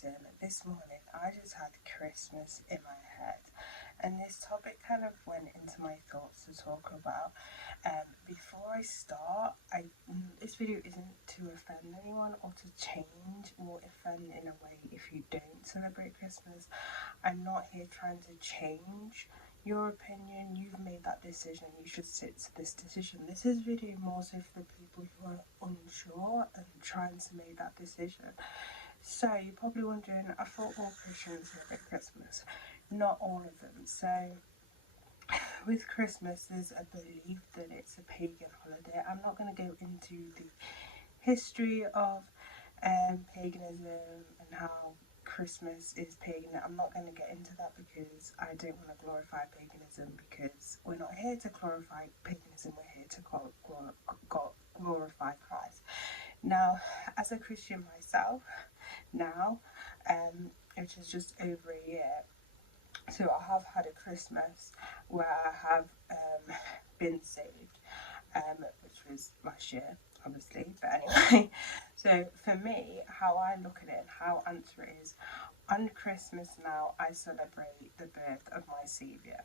paganism, this morning I just had Christmas in my head, and this topic kind of went into my thoughts to talk about. Before I start, this video isn't to offend anyone or to change or offend in a way if you don't celebrate Christmas. I'm not here trying to change your opinion. You've made that decision, you should stick to this decision. This is video more so for the people who are unsure and trying to make that decision. So you're probably wondering, I thought all Christians celebrate Christmas. Not all of them. So with Christmas, there's a belief that it's a pagan holiday. I'm not going to go into the history of paganism and how Christmas is pagan. I'm not going to get into that because I don't want to glorify paganism, because we're not here to glorify paganism, we're here to glorify Christ. Now, as a Christian myself, which is just over a year, so I have had a Christmas where I have been saved, which was last year, obviously, but anyway. So for me, how I look at it and how I answer it is, on Christmas now I celebrate the birth of my Saviour.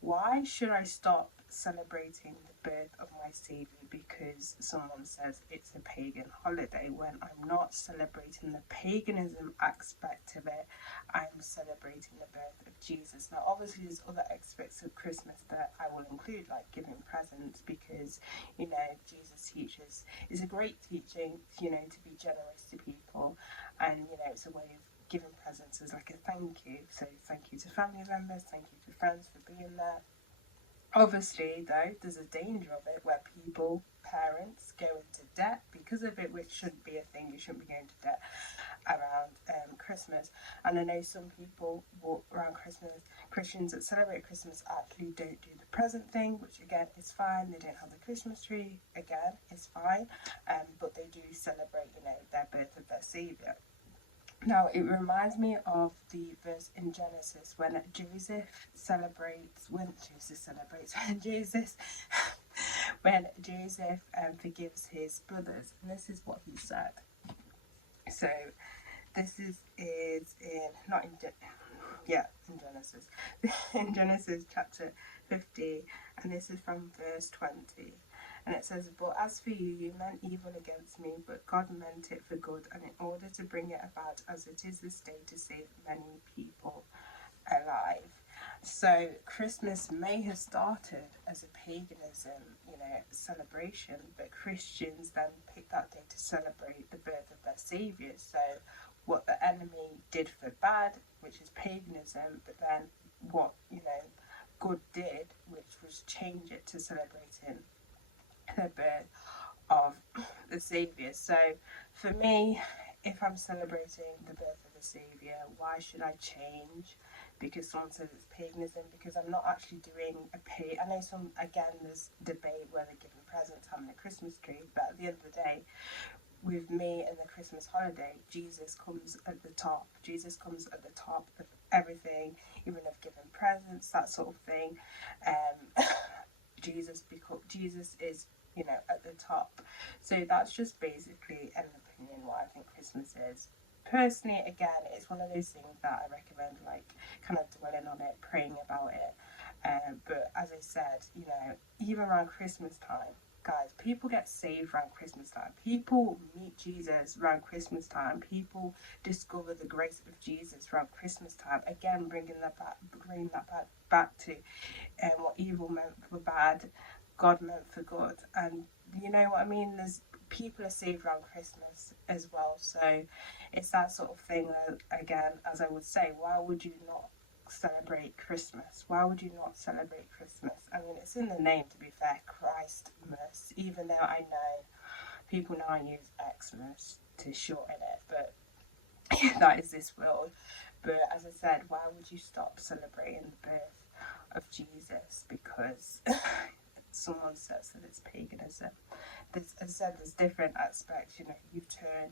Why should I stop celebrating the birth of my Saviour because someone says it's a pagan holiday, when I'm not celebrating the paganism aspect of it? I'm celebrating the birth of Jesus. Now obviously there's other aspects of Christmas that I will include, like giving presents, because Jesus teaches, is a great teaching, to be generous to people, and it's a way of giving presents as like a thank you. So thank you to family members, thank you to friends for being there. Obviously though, there's a danger of it where people, parents, go into debt because of it, which shouldn't be a thing. You shouldn't be going to debt around Christmas. And I know some people walk around Christmas, Christians that celebrate Christmas actually don't do the present thing, which again is fine. They don't have the Christmas tree, again, is fine, but they do celebrate their birth of their Saviour. Now it reminds me of the verse in Genesis when Joseph forgives his brothers, and this is what he said. So this is in Genesis in Genesis chapter 50, and this is from verse 20. And it says, "But as for you, you meant evil against me, but God meant it for good, and in order to bring it about as it is this day, to save many people alive." So Christmas may have started as a paganism, celebration, but Christians then picked that day to celebrate the birth of their Saviour. So what the enemy did for bad, which is paganism, but then what good did, which was change it to celebrating the birth of the Saviour. So for me, if I'm celebrating the birth of the Saviour, why should I change because someone says it's paganism? Because I'm not actually doing I know there's debate whether giving presents, having a Christmas tree, but at the end of the day, with me and the Christmas holiday, Jesus comes at the top. Jesus comes at the top of everything, even of giving presents, that sort of thing. Jesus is at the top. So that's just basically an opinion what I think Christmas is. Personally, again, it's one of those things that I recommend kind of dwelling on it, praying about it. But as I said, even around Christmas time, guys, people get saved around Christmas time. People meet Jesus around Christmas time. People discover the grace of Jesus around Christmas time. Again, bringing that back to what evil meant for bad, God meant for good. And you know what I mean? There's people are saved around Christmas as well. So it's that sort of thing that, again, as I would say, why would you not celebrate Christmas? Why would you not celebrate Christmas? I mean, it's in the name, to be fair, Christmas, even though I know people now use Xmas to shorten it, but that is this world. But as I said, why would you stop celebrating the birth of Jesus because someone says that it's paganism? As I said, there's different aspects. You turn,